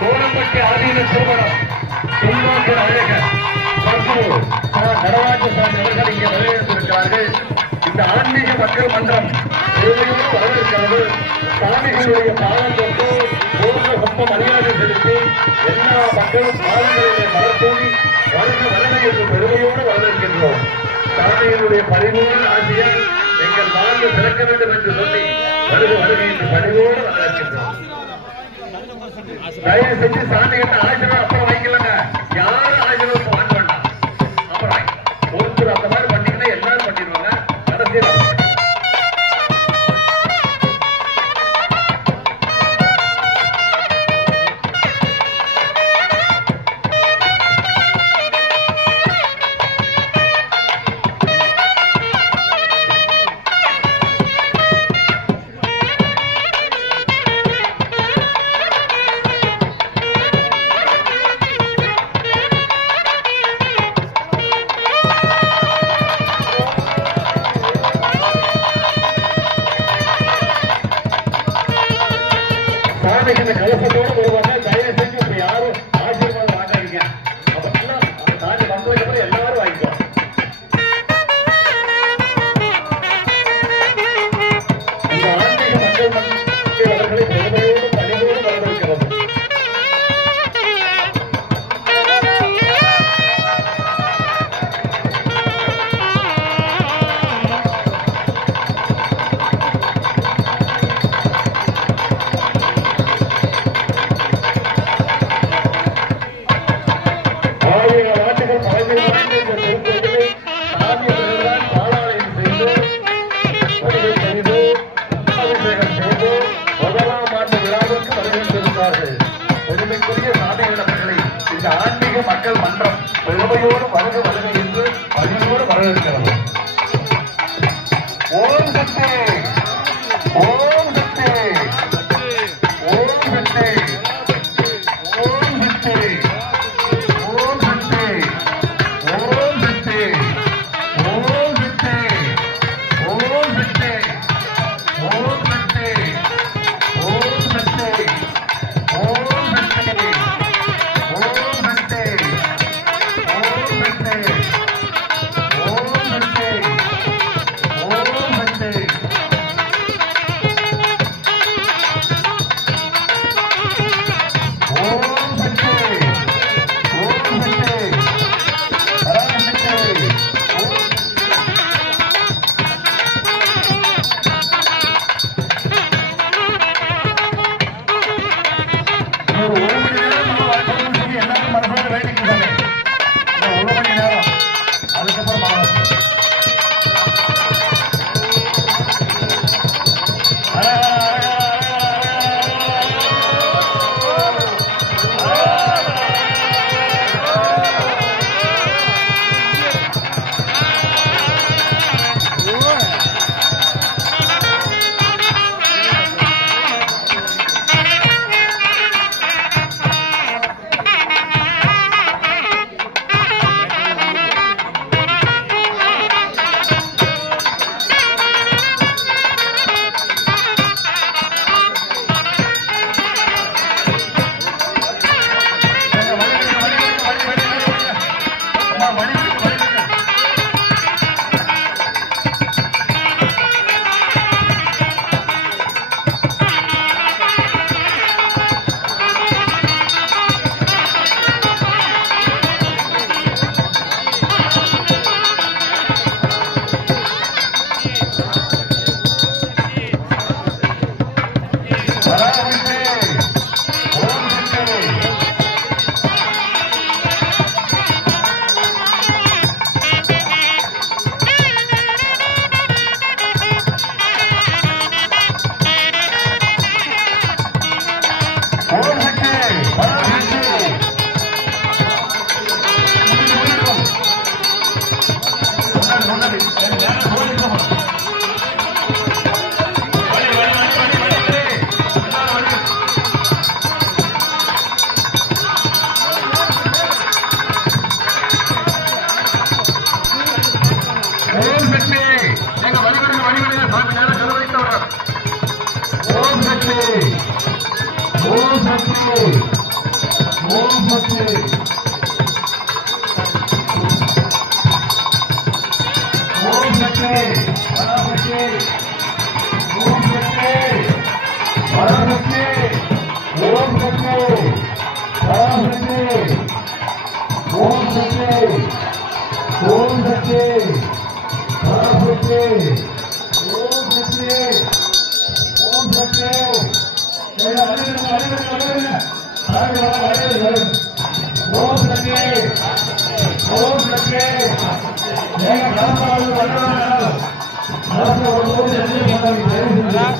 கோலம்பட்டி ஆதீன திருமணம். பின்னோக்கு அழகர் சத்குரு நடராஜ சாமி அவர்கள் இங்கே வரவேற்பிருக்கிறார்கள் இந்த ஆன்மீக மக்கள் மன்றம் வரவேற்கிறது சாமிகளுடைய பாலம் தொட்டு போன்ற ரொம்ப மரியாதை செலுத்தி எல்லா மக்களும் பாதங்களிலே மலர் தூவி வருக வருக என்று பெருமையோடு வரவேற்கின்றோம். சாமியினுடைய பரிபூர்ண ஆசிரியர் எங்கள் வாழ்வு திறக்க வேண்டும் என்று சொல்லி வருக வருகை என்று பணிவோடு வரவேற்கின்றோம். ఆశీర్వాదం சாமிக்கு இந்த வருவாங்க. தயவு செஞ்சு இப்ப யாரும் ஆசீர்வாதம் வாங்காதீங்க. அப்பெல்லாம் சாமி வந்ததுக்கு அப்புறம் எல்லாரும் ஆணையிடப்பட்டுள்ளது இந்த ஆன்மீக மக்கள் மன்றம் பெருமையோடு வருக வருகை. ஓம் சக்தி ஓம் சக்தி பராசக்தி ஓம் சக்தி பராசக்தி ஓம் சக்தி பராசக்தி ஓம் சக்தி ஓம் சக்தி பராசக்தி ஓம்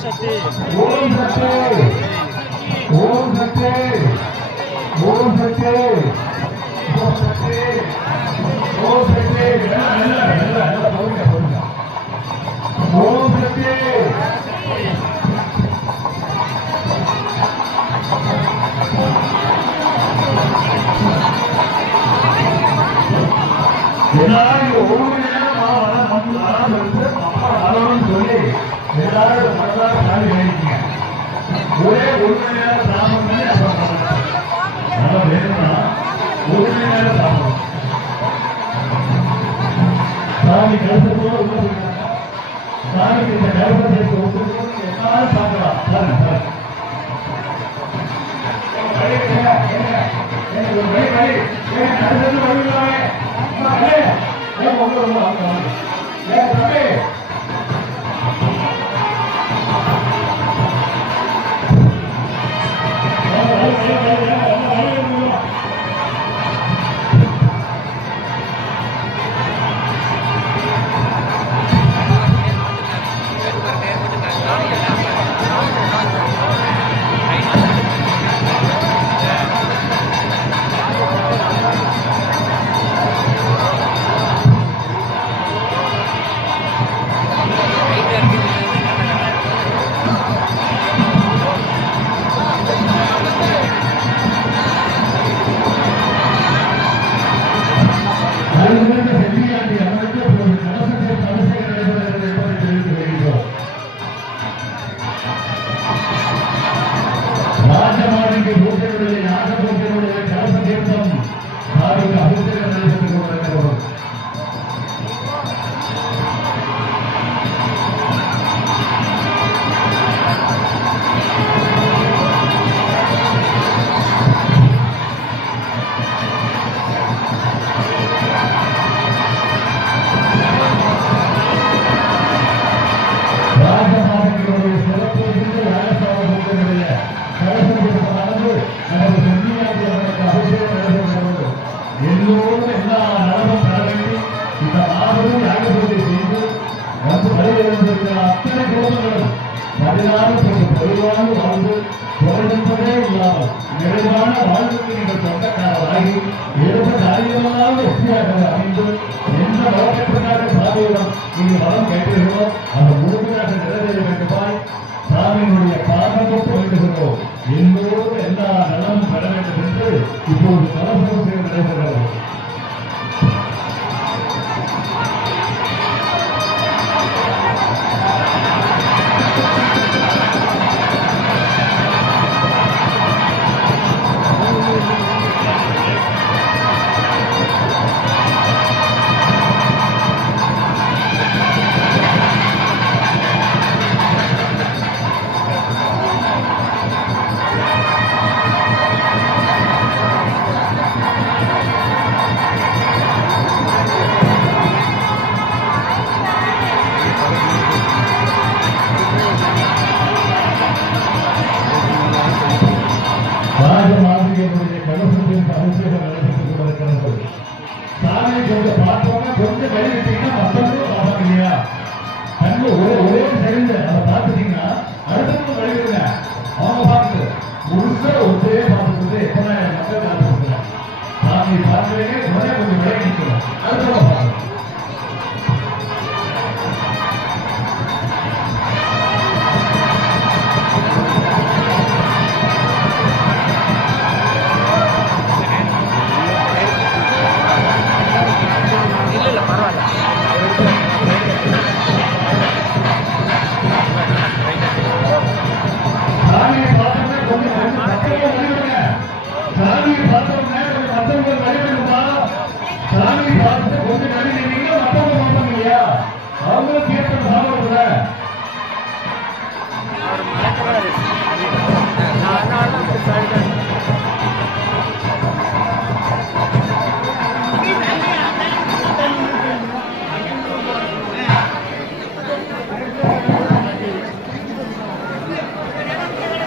பராசக்தி ஓம் சக்தி ஓம் சக்தி ஓம் சக்தி ஓம் சக்தி ஓம் சக்தி ஓம் சக்தி எல்லாரும் ஒவ்வொரு நேரம் வரணும்னு சொல்லி எல்லாரும் மனதார சாமி வேண்டிங்க ஒரே ஒரு மணி நேரம் சாமம் பண்ணி அப்புறம் வரணும். நல்லா வேணும்னா ஒரு மணி நேரம் சாமம் சாமி கருத்தத்தோட உள்ள போயிருக்காங்க சாமிக்கு இந்த கருப்பத்தை ஒத்துக்கணும் எல்லாரும் பார்க்கலாம் பாருங்க பாருங்க வழி Amen. எல்லோரும் எல்லா நலமும் பெற வேண்டி இந்த மாபெரும் யாக செய்து வந்து வருகின்ற அத்தனை குடும்பங்களும் பதினாறு மற்றும் பொதுவாக வாழ்ந்து குறைந்ததே இல்லாமல் நிறைவான வாழ்வுக்கு நீங்கள் சொந்தக்காரராகி எந்த காரியமெல்லாம் வெற்றியாக அமைந்து எந்த நோக்கத்திற்காக சாதியிடம் நீங்கள் வளம் கேட்டீர்களோ அந்த முழுமையாக நிறைவேற வேண்டுமாய் சாமியினுடைய பாதமுக்கு வேண்டுகிறோம். எல்லோரும் எல்லா நலமும் பெற வேண்டும் என்று இப்போது